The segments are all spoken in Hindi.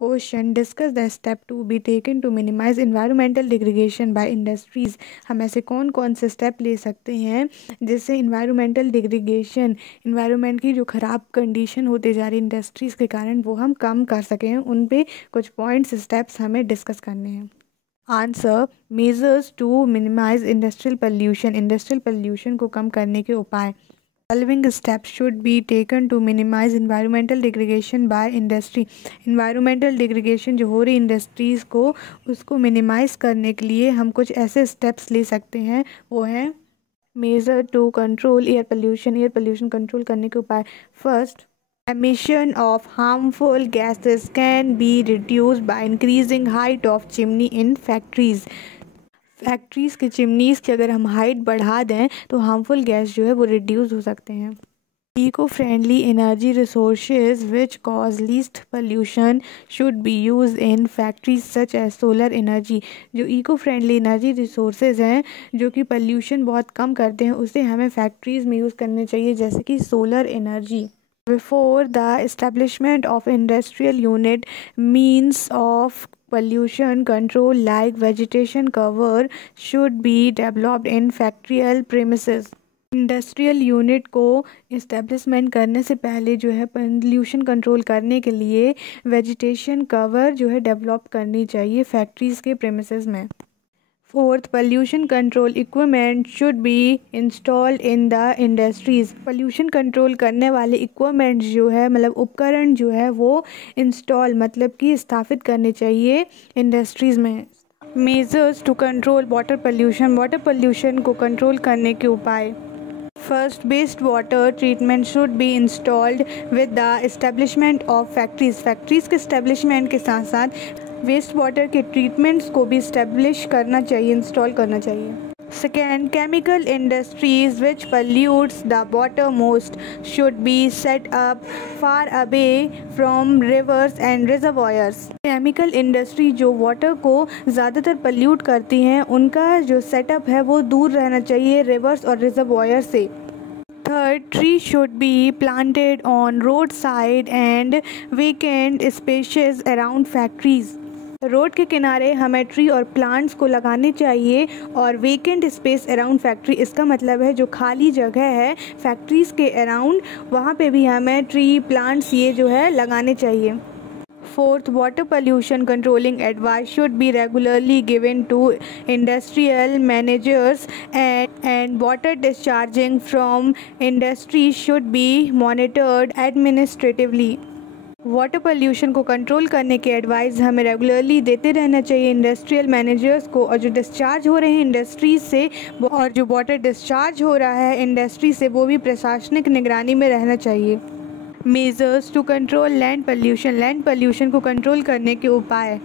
Question discuss the step to be taken to minimise environmental degradation by industries. हम ऐसे कौन कौन से स्टेप ले सकते हैं जिससे इन्वायरमेंटल डिग्रेडेशन, इन्वायरमेंट की जो ख़राब कंडीशन होते जा रही इंडस्ट्रीज़ के कारण, वो हम कम कर सकें। उन पे कुछ पॉइंट्स, स्टेप्स हमें डिस्कस करने हैं। Answer, measures to minimise industrial pollution को कम करने के उपाय। Following steps should be taken to minimize environmental degradation by industry। environmental degradation जो हो रही इंडस्ट्रीज़ को, उसको मिनिमाइज़ करने के लिए हम कुछ ऐसे स्टेप्स ले सकते हैं। वो हैं measure to control air pollution control करने के उपाय। First, emission of harmful gases can be reduced by increasing height of chimney in factories। Factories के चिमनीज़ की अगर हम हाइट बढ़ा दें तो हार्मफुल गैस जो है वो रिड्यूस हो सकते हैं। Eco friendly energy resources which cause least pollution should be use in factories such as solar energy. जो इको फ्रेंडली एनर्जी रिसोर्सेज हैं जो कि पोल्यूशन बहुत कम करते हैं, उसे हमें फैक्ट्रीज़ में यूज़ करने चाहिए, जैसे कि solar energy. Before the establishment of industrial unit, means of pollution control like vegetation cover should be developed in factorial premises। Industrial unit को इस्टेब्लिशमेंट करने से पहले जो है पोल्यूशन कंट्रोल करने के लिए वेजिटेशन कवर जो है डेवलप करनी चाहिए फैक्ट्रीज़ के प्रेमिसेस में। Fourth, pollution control equipment should be installed in the industries. Pollution control करने वाले इक्विपमेंट जो है, मतलब उपकरण जो है, वो इंस्टॉल मतलब कि स्थापित करने चाहिए इंडस्ट्रीज़ में। Measures to control water pollution को कंट्रोल करने के उपाय। First, waste water treatment should be installed with the establishment of factories के एस्टेब्लिशमेंट के साथ साथ वेस्ट वाटर के ट्रीटमेंट्स को भी इस्टेब्लिश करना चाहिए, इंस्टॉल करना चाहिए। Second, chemical industries which pollutes the water most should be set up far away from reverse and reservoirs. Chemical industry जो वाटर को ज़्यादातर पल्यूट करती हैं, उनका जो सेटअप है वो दूर रहना चाहिए रिवर्स और रिजर्वॉयर से। Third, tree should be planted on road side and vacant spaces around factories. Road के किनारे हमें ट्री और प्लांट्स को लगाने चाहिए और वेकेंट स्पेस अराउंड फैक्ट्री, इसका मतलब है जो खाली जगह है फैक्ट्रीज़ के अराउंड, वहाँ पे भी हमें ट्री, प्लांट्स ये जो है लगाने चाहिए। Fourth, water pollution controlling advice should be regularly given to industrial managers and water discharging from industry should be monitored administratively. Water pollution को कंट्रोल करने के एडवाइस हमें रेगुलरली देते रहना चाहिए इंडस्ट्रियल मैनेजर्स को, और जो डिस्चार्ज हो रहे हैं इंडस्ट्री से और जो वाटर डिस्चार्ज हो रहा है इंडस्ट्री से, वो भी प्रशासनिक निगरानी में रहना चाहिए। Measures to control land pollution को कंट्रोल करने के उपाय।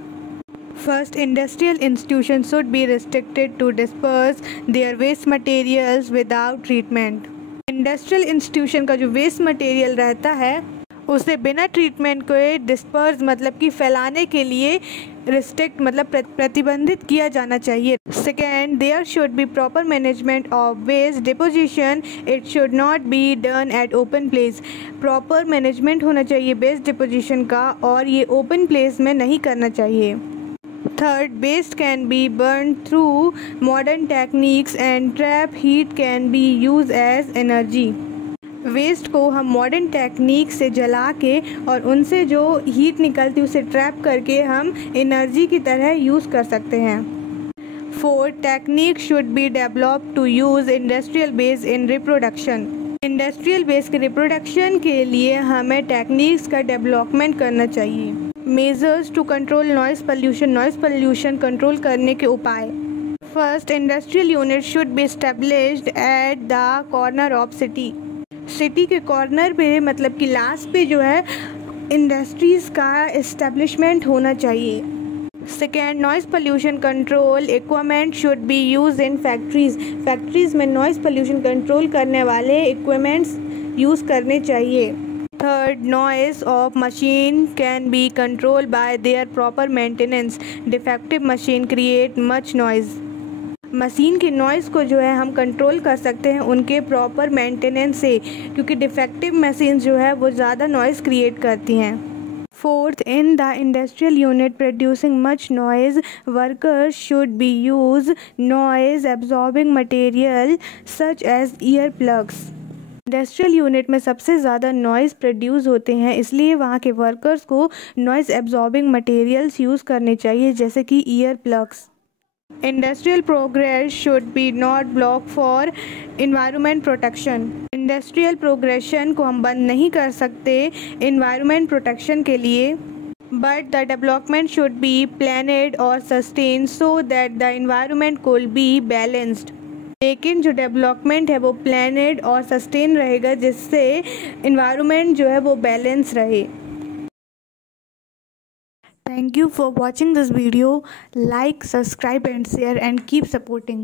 First, industrial institution should be restricted to disperse their waste materials without treatment. Industrial institution का जो वेस्ट मटेरियल रहता है उसे बिना ट्रीटमेंट के डिस्पर्स मतलब कि फैलाने के लिए रिस्ट्रिक्ट मतलब प्रतिबंधित किया जाना चाहिए। Second, there should be proper management of waste deposition, it should not be done at open place. Proper management होना चाहिए वेस्ट डिपोजिशन का, और ये ओपन प्लेस में नहीं करना चाहिए। Third, waste can be burn through modern techniques and trap heat can be use as energy. Waste को हम मॉडर्न टेक्निक से जला के और उनसे जो हीट निकलती है उसे ट्रैप करके हम एनर्जी की तरह यूज़ कर सकते हैं। Fourth, technique should be develop to use industrial base in reproduction. Industrial base के रिप्रोडक्शन के लिए हमें टेक्निक्स का डेवलपमेंट करना चाहिए। Measures to control noise pollution control करने के उपाय। First, industrial unit should be established at the corner of city के कॉर्नर पे मतलब कि लास्ट पे जो है इंडस्ट्रीज़ का इस्टेब्लिशमेंट होना चाहिए। Second, noise pollution control equipment should be use in factories में नॉइज़ पोल्यूशन कंट्रोल करने वाले इक्विपमेंट्स यूज़ करने चाहिए। Third, noise of machine can be control by there proper maintenance, defective machine create much noise. Machine की नॉइज़ को जो है हम कंट्रोल कर सकते हैं उनके प्रॉपर मेंटेनेंस से, क्योंकि डिफेक्टिव मशीन जो है वो ज़्यादा नॉइज़ क्रिएट करती हैं। Fourth, in the industrial unit producing much noise, workers should be use noise absorbing material such as earplugs. Industrial unit में सबसे ज़्यादा नॉइज़ प्रोड्यूस होते हैं, इसलिए वहाँ के वर्कर्स को नॉइज़ एब्जॉर्बिंग मटेरियल्स यूज़ करने चाहिए जैसे कि ear plugs. Industrial progress should be not block for environment protection. Industrial progression को हम बंद नहीं कर सकते इन्वायरमेंट प्रोटेक्शन के लिए, but the development should be planned और sustain so that the environment could be balanced. लेकिन जो डेवलपमेंट है वो प्लान्ड और सस्टेन रहेगा जिससे इन्वायरमेंट जो है वो बैलेंस रहे. Thank you for watching this video. Like, subscribe and share and keep supporting.